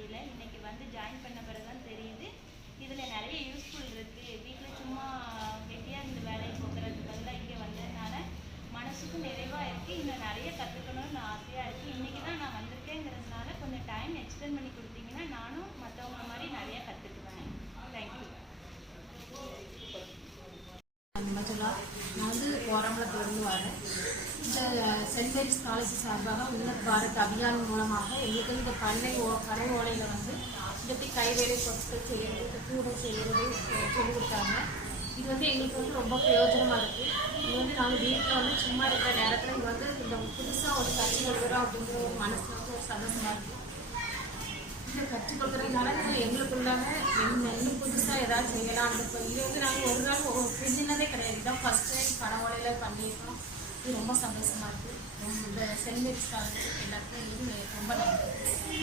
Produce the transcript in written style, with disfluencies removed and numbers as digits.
முடியல. இன்னைக்கு வந்து ஜாயின் பண்ண பிறகு தான் தெரியுது இதில் நிறைய யூஸ்ஃபுல் இருக்குது. வீட்டில் சும்மா வெட்டியாக இந்த வேலையை போக்குறதுக்கு பதிலாக இங்கே வந்ததுனால மனசுக்கும் நிறைவாக இருக்குது. இன்னும் நிறைய கற்றுக்கணும்னு ஆசையாக இருக்குது. இன்றைக்கி தான் நான் வந்திருக்கேங்கிறதுனால கொஞ்சம் டைம் எக்ஸ்டெண்ட் பண்ணி கொடுத்தீங்கன்னா நானும் மற்றவங்க மாதிரி நிறைய கற்றுக்குவேன். தேங்க்யூ. நான் வந்து கோரம்பலத்திலிருந்து வரேன். இந்த சென்ட் மேரிஸ் காலேஜ் சார்பாக உன்னத் பாரத் அபியான் மூலமாக எங்களுக்கு இந்த பனை ஓலையில் வந்து இப்படி கைவேலை பொருட்கள் செய்கிறது, கூடை செய்கிறது சொல்லிக் கொடுத்தாங்க. இது வந்து எங்களுக்கு வந்து ரொம்ப பிரயோஜனமாக இருக்குது. இது வந்து நாங்கள் வீட்டில் வந்து சும்மா இருக்கிற நேரத்தில் இது வந்து இந்த புதுசாக ஒரு கற்றுக் கொடுக்குறோம் அப்படிங்கிற ஒரு மனசில் வந்து ஒரு சந்தோஷமாக இருக்குது. இதை கற்றுக் கொடுக்குறதுனால எங்களுக்குள்ளான இன்னும் புதுசாக ஏதாவது செய்யலாம். அந்த இது வந்து நாங்கள் ஒரு நாள் செஞ்சினதே கிடையாது. இதான் ஃபஸ்ட் டைம் பனவோலையில் பண்ணியிருக்கோம். இது ரொம்ப சந்தோஷமாக இருக்குது. இந்த சென்ட் மேரிஸ் காலேஜ் எல்லாத்துக்கும் ரொம்ப நன்றி.